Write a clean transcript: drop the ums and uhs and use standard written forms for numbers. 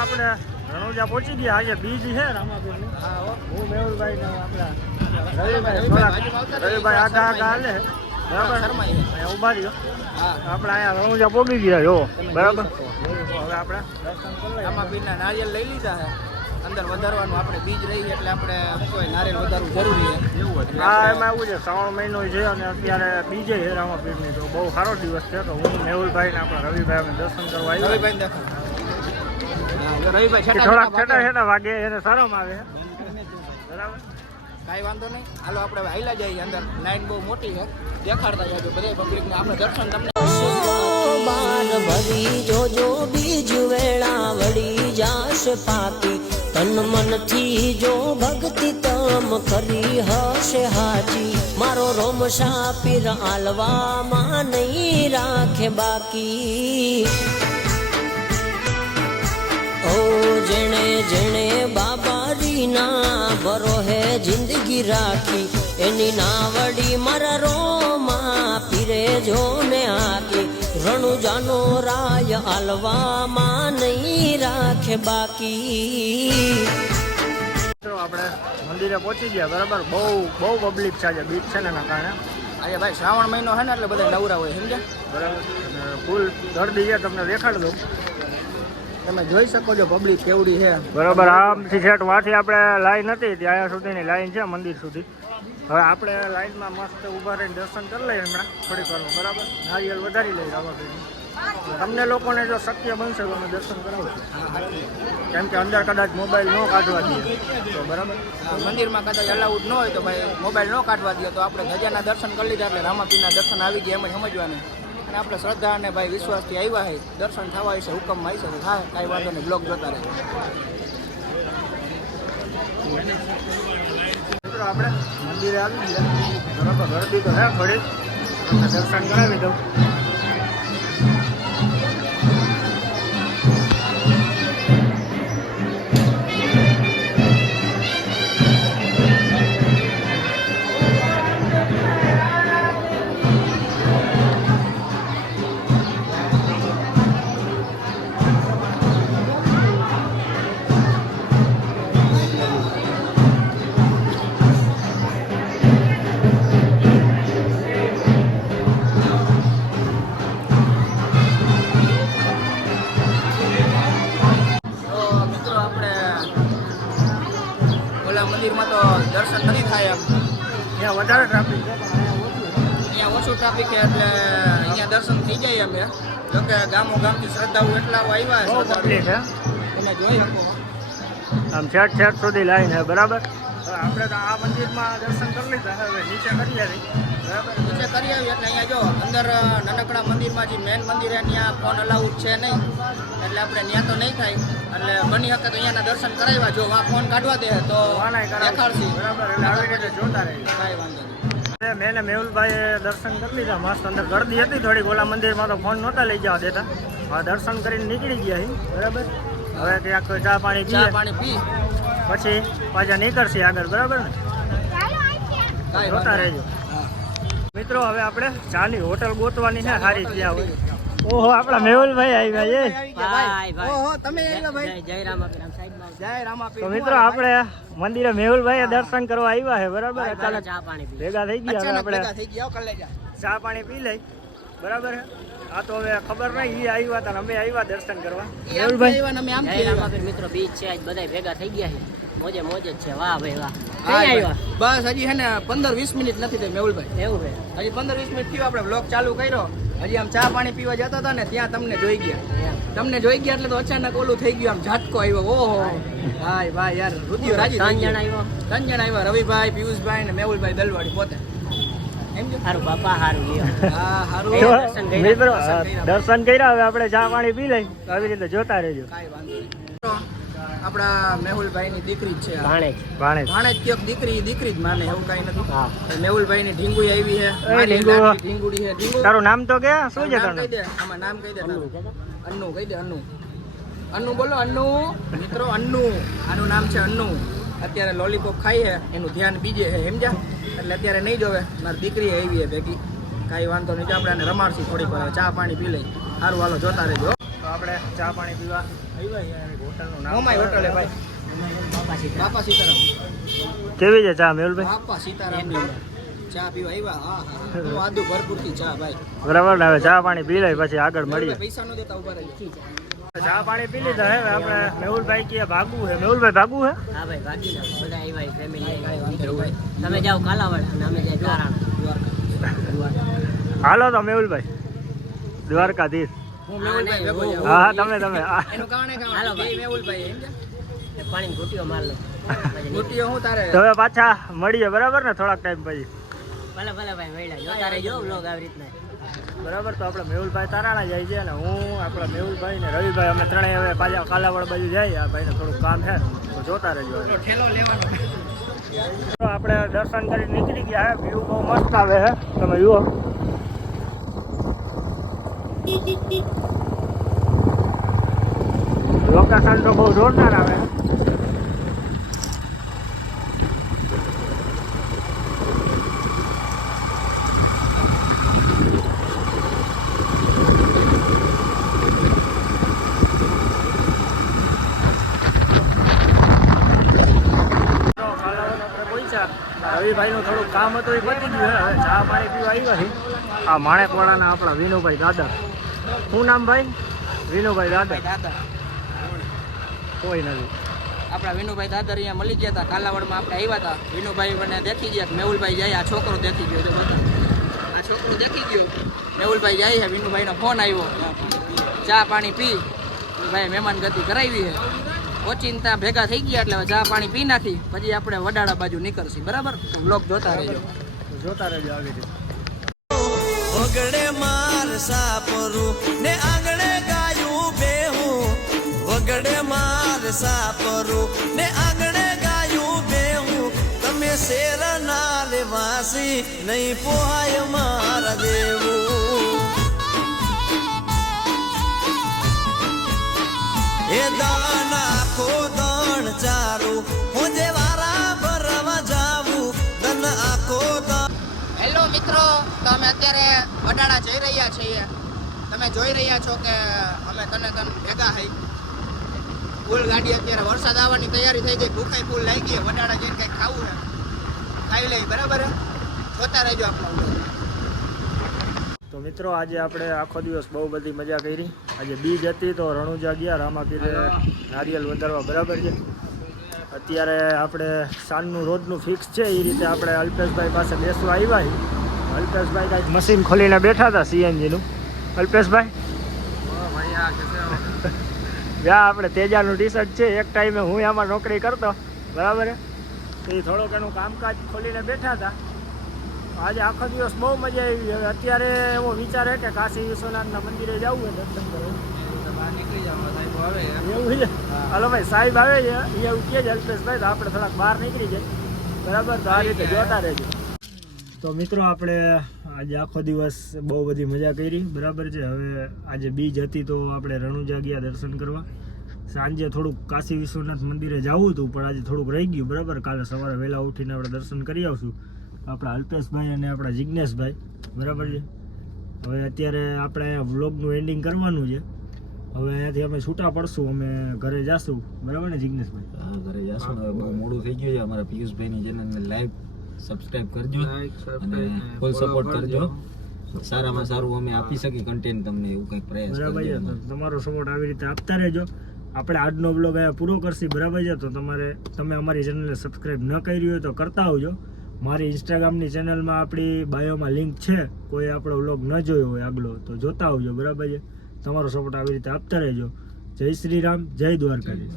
આપણે રણુજા પહોંચી ગયા. આજે બીજ છે રામાપીરની. હું મેહુલભાઈ ને આપણા રવિભાઈ આગા હાલે બરાબર. અહીંયા ઉભા રહ્યો. આપણે અહીંયા રણુજા પહોંચી ગયા જો બરાબર. હવે આપણે રામાપીરના નારિયેલ લઈ લીધા છે. અંદર વધારવાનું આપણે બીજ રહી એટલે આપણે કોઈ નારિયેલ વધારવું જરૂરી છે. હા, એમાં એવું છે શ્રાવણ મહિનો છે અને અત્યારે બીજે છે રામાપીરની. તો બહુ સારો દિવસ છે. તો હું મેહુલભાઈ ને આપણા રવિભાઈ અમે દર્શન કરવા આવ્યા. રવિભાઈ થોડાક છેટા વાગે એને શરમ આવે બરાબર. કાંઈ વાંધો નહીં. હાલો આપણે હાઈલા જઈએ અંદર. લાઈન બહુ મોટી છે. દેખાડતા જાય બધા પબ્લિકને આપણે દર્શન તમને બાર ભરી જોજો બીજ વેળા વળી જાશ પાકી તન મનથી જો ભક્તિ તમ કરી હશે હાજી મારો રોમ શાપીર આલવામાં નહીં રાખે બાકી ઓ જેણે જેણે બાબારીના ભરોહે જિંદગી રાખી એની નાવડી મારા રોમા પીરે જો ને આકી રણુજાનો રાય આલવામાં નહીં રાખે બાકી. આપણે મંદિરે પહોંચી ગયા બરાબર. બહુ પબ્લિક છે આજે બીચ છે ને એના કારણે. આજે ભાઈ શ્રાવણ મહિનો છે ને એટલે બધા નવરા હોય સમજ્યા બરાબર. ફૂલ દર્દી છે તમને દેખાડ દઉં. તમે જોઈ શકો છો પબ્લિક કેવડી છે બરાબર. આમથી છેટ વાંથી આપણે લાઈન હતી ત્યાં સુધીની લાઈન છે મંદિર સુધી. હવે આપણે લાઈનમાં મસ્ત ઊભા રહીને દર્શન કરી લઈએ હમણાં થોડીક વારમાં બરાબર. નારિયેલ વધારી લઈએ રામાપીરની. તમને લોકોને જો શક્ય બનશે તો અમે દર્શન કરાવશું. કેમ કે અંદર કદાચ મોબાઈલ ન કાઢવા દઈએ તો બરાબર. મંદિરમાં કદાચ અલાઉડ ન હોય તો ભાઈ મોબાઈલ ન કાઢવા દઈએ તો આપણે ધજાના દર્શન કરી લીધા એટલે રામાપીરના દર્શન આવી ગયા એમ જ સમજવાનું. અને આપણે શ્રદ્ધા અને ભાઈ વિશ્વાસથી આવ્યા છે દર્શન થવા હશે હુકમમાં આવી શકે હા કાંઈ વાંધો નહીં. બ્લોગ જોતા રહે. મિત્રો આપણે મંદિરે આવી ગયા બરાબર. ગરદી તો હે થોડીક. દર્શન કરાવી દઉં. મંદિરમાં તો દર્શન નથી થાય એમ. અહીંયા વધારે ટ્રાફિક છે. અહીંયા ઓછું ટ્રાફિક છે એટલે અહીંયા દર્શન થઈ જાય એમ. જોકે ગામોગામથી શ્રદ્ધાળુ એટલા આવ્યા બહુ પબ્લિક છે. તમે જોઈ શકો આમ છેટ સુધી લાઈન છે બરાબર. હવે આપણે તો આ મંદિરમાં દર્શન કરી લીધા. હવે નીચે કરી આવી બરાબર. નીચે કરી આવી એટલે અહીંયા જો અંદર નાનકડા મંદિરમાં જે મેન મંદિર છે ત્યાં ફોન અલાઉડ છે નહીં એટલે આપણે ત્યાં તો નહીં થાય. એટલે બની શકે તો અહીંયાના દર્શન કરાવ્યા. જો આ ફોન કાઢવા દે તો દેખાડશી બરાબર. એટલે આવી રીતે જોતા રહી. કાંઈ વાંધો નહીં. મેં ને મેહુલભાઈએ દર્શન કરી લીધા મસ્ત. અંદર ગળદી હતી થોડીક. ઓલા મંદિરમાં તો ફોન નહોતા લઈ જવા દેતા. હવે દર્શન કરીને નીકળી ગયા અહીં બરાબર. હવે ક્યાંક ચા પાણી પી પછી પાછા નીકળશે આગળ બરાબર ને. જોતા રહેજો મિત્રો. હવે આપણે ચાની હોટલ ગોતવાની છે સારી ત્યાં હોય. ઓહો આપણા મેહુલભાઈ આવ્યા છે. ઓહો તમે આવ્યા ભાઈ. જય રામાપીર સાઈડમાં. જય રામાપીર. તો મિત્રો આપણે મંદિરે મેહુલભાઈ દર્શન કરવા આવ્યા છે બરાબર. અચાનક ભેગા થઈ ગયા. આપણે ચા પાણી પી લઈ બરાબર. આ તો હવે ખબર નહીં. એ આવ્યા હતા અમે આવ્યા દર્શન કરવા. રામાપીર મિત્રો બીચ છે આજ બધા ભેગા થઈ ગયા છે. મોજે મોજ જ છે. વાહ ભાઈ વાહ. બસ હજી હે ને 15-20 મિનિટ નથી થઈ મેહુલભાઈ. એવું છે હજી 15-20 મિનિટ થયું આપણે બ્લોગ ચાલુ કર્યો. હજી આમ ચા પાણી પીવા જતા હતા ને ત્યાં તમને જોઈ ગયા. તમને જોઈ ગયા એટલે તો અચાનક ઓલું થઈ ગયું. આમ ઝાટકો આવ્યો. ઓહો ભાઈ ભાઈ યાર રુધિર રાજી. 3 જણ આવ્યા. રવિભાઈ, પિયુષભાઈ ને મેહુલભાઈ દલવાડી પોતે. હારું બાપા હારું. હા હારું. મિત્રો દર્શન કર્યા. હવે આપણે ચા પાણી પી લઈ. આવી રીતે જોતા રહેજો. કાંઈ વાંધો નહીં. આપણા મેહુલભાઈ ની દીકરી જ છે. ભાણેજ કયોક દીકરી જ માને એવું કઈ નથી. મેહુલભાઈ ની ઢીંગુઈ આવી છે. ઢીંગુડી છે. તારું નામ તો કે શું છે? કહી દે. આમાં નામ કહી દે. અન્નુ કહી દે. અન્નુ બોલો. અન્નુ મિત્રો. અન્નુ આનું નામ છે અન્નુ. અત્યારે લોલીપોપ ખાઈ છે. એનું ધ્યાન બીજે છે સમજ્યા. એટલે અત્યારે નહીં જોવે. મારી દીકરી આવી છે ભેગી. કાંઈ વાંધો નહીં. આપણે એને રમાડશી થોડીક વાર. ચા પાણી પી લઈ. સારું હાલો જોતા રહેજો. તો આપણે ચા પાણી પીવા હોટલનું નામ મોમાઈ હોટલ હે ભાઈ. બાપા સીતારામ. કેવી છે ચા મેહુલભાઈ? બાપા સીતારામ ચા પીવા આવ્યા. હા હા તો આદુ ભરપૂરથી ચા ભાઈ. બરાબર ને, હવે ચા પાણી પી લઈ પછી આગળ મળીએ. પૈસા નો દેતા ઉભા રહી. ચા પાણી પી લીધા હે. હવે આપણે મેહુલભાઈ કે ભાગવું છે. મેહુલભાઈ ભાગવું છે? હા ભાઈ ભાગી જાઓ બધા આવ્યા ફેમિલી. તમે જાઓ કાલાવડ અને અમે જાય કારાણા. હાલો તો મેહુલભાઈ દ્વારકાધીશ. હું મેહુલભાઈ ભેગો જાઉં. હા હા તમે એનું કારણે હાલો બે ભાઈ. મેહુલભાઈ એમ છે. પાણી ઘૂંટીઓ માર લો. મોટીઓ હું તારે તો હવે પાછા મળીએ બરાબર ને થોડાક ટાઈમ પછી. ભલે ભલે ભાઈ વૈડા જોતા રહેજો વ્લોગ આવી રીતના. બરાબર. તો આપણે મેહુલભાઈ તારાણા જાય છે ને હું આપણા મેહુલભાઈ ને રવિભાઈ અમે ત્રણેય હવે પાછા કાલાવડ બાજુ જાય. આ ભાઈને થોડુંક કામ છે તો જોતા રહેજો. ઠેલો લેવાનો. તો આપણે દર્શન કરી નીકળી ગયા હે. વ્યૂ બહુ મસ્ત આવે છે, તમે જુઓ. લોકેશન તો બહુ જોરદાર આવે. રવિભાઈનું થોડુંક કામ હતું એ પતી ગયું હે. હવે ચા પાણી પીવા આવ્યા છે. આ માણેકવાડાના આપણા વિનુભાઈ દાદા. શું નામ ભાઈ? વિનુભાઈ દાદા. દાદા કોઈ નથી. આપણા વિનુભાઈ દાદર અહીંયા મળી ગયા હતા. કાલાવડમાં આપણે આવ્યા હતા. વિનુભાઈ મને દેખી ગયા કે મેહુલભાઈ જાય. આ છોકરો દેખી ગયો છે બધા. આ છોકરો દેખી ગયો. મેહુલભાઈ જાય છે. વિનુભાઈનો ફોન આવ્યો. ચા પાણી પી ભાઈ મહેમાન ગતિ કરાવી છે. ઓચિંતા ભેગા થઈ ગયા એટલે હવે ચા પાણી પી નાખી પછી આપણે વડાળા બાજુ નીકળશી. બરાબર બ્લોગ જોતા રહેજો. જોતા રહેજો આવી રીતે. વગડે માર સાપરું ને આંગણે ગાયું બેહું. વગડે માર સાપરું ને આંગણે ગાયું બેહું. તમે શેર ના લેવાસી નહીં પોહાય મારા દેવું. એ દાન આખો દણ ચારું હું જે વારા ભરવા જાવું. દન આખો દણ. હેલો મિત્રો, તો અમે અત્યારે વડાળા જઈ રહ્યા છીએ. તમે જોઈ રહ્યા છો કે અમે તને ભેગા થઈ. ફૂલ ગાડી અત્યારે વરસાદ આવવાની તૈયારી થઈ ગઈ. ભૂખાઈ ફૂલ લાગી ગઈ. વડાળા જઈને કંઈક ખાવું છે ખાઈ લઈ. બરાબર જોતા રહેજો આપણો. તો મિત્રો આજે આપણે આખો દિવસ બહુ બધી મજા કરી. આજે બીજ હતી તો રણુજા ગયા રામાપીરે નારિયેલ વધારવા. બરાબર છે. અત્યારે આપણે સાંજનું રોજનું ફિક્સ છે એ રીતે આપણે અલ્પેશભાઈ પાસે બેસવા આવ્યા છીએ. અલ્પેશભાઈ કાંઈક મશીન ખોલીને બેઠા હતા સીએનજીનું. અલ્પેશભાઈ જ્યાં આપણે તેજાનું ટી શર્ટ છે. એક ટાઈમે હું આમાં નોકરી કરતો. બરાબર એ થોડુંક એનું કામકાજ ખોલીને બેઠા હતા. આજે આખો દિવસ બહુ મજા આવી. હવે અત્યારે એવો વિચાર છે કે કાશી વિશ્વનાથના મંદિરે જવું હોય દર્શન કરવા. એવું છે? હાલો ભાઈ સાહેબ આવે છે એવું કહે છે અલ્પેશભાઈ. તો આપણે થોડાક બહાર નીકળી જાય. બરાબર તો આ રીતે જોતા રહેજો. તો મિત્રો આપણે આજે આખો દિવસ બહુ બધી મજા કરી. બરાબર છે. હવે આજે બીજ હતી તો આપણે રણુજા ગયા દર્શન કરવા. સાંજે થોડુંક કાશી વિશ્વનાથ મંદિરે જવું હતું પણ આજે થોડુંક રહી ગયું. બરાબર કાલે સવારે વહેલા ઉઠીને આપણે દર્શન કરી આવશું. આપણા અલ્પેશભાઈ અને આપણા જિજ્ઞેશભાઈ. બરાબર છે. હવે અત્યારે આપણે અહીંયા વ્લોગનું એન્ડિંગ કરવાનું છે. હવે અહીંયાથી અમે છૂટા પડશું. અમે ઘરે જાશું. બરાબર ને જિજ્ઞેશભાઈ? હા ઘરે જાશું ને. હવે બહુ મોડું થઈ ગયું છે. અમારા પિયુષભાઈની ચેનલને લાઈક સબસ્ક્રાઇબ કરજો અને ફૂલ સપોર્ટ કરજો. સારામાં સારું અમે આપી શકીએ કન્ટેન્ટ તમને એવું કંઈક પ્રયાસ બરાબર છે. કરજો. તો તમારો સપોર્ટ આવી રીતે આપતા રહેજો. આપણે આજનો બ્લોગ અહીંયા પૂરો કરશી. બરાબર છે. તો તમે અમારી ચેનલને સબસ્ક્રાઇબ ન કરી હોય તો કરતા આવજો. મારી ઇન્સ્ટાગ્રામની ચેનલમાં આપણી બાયોમાં લિંક છે. કોઈ આપણો વ્લોગ ન જોયો હોય આગલો તો જોતા આવજો. બરાબર છે. તમારો સપોર્ટ આવી રીતે આપતા રહેજો. જય શ્રી રામ, જય દ્વારકાધીશ.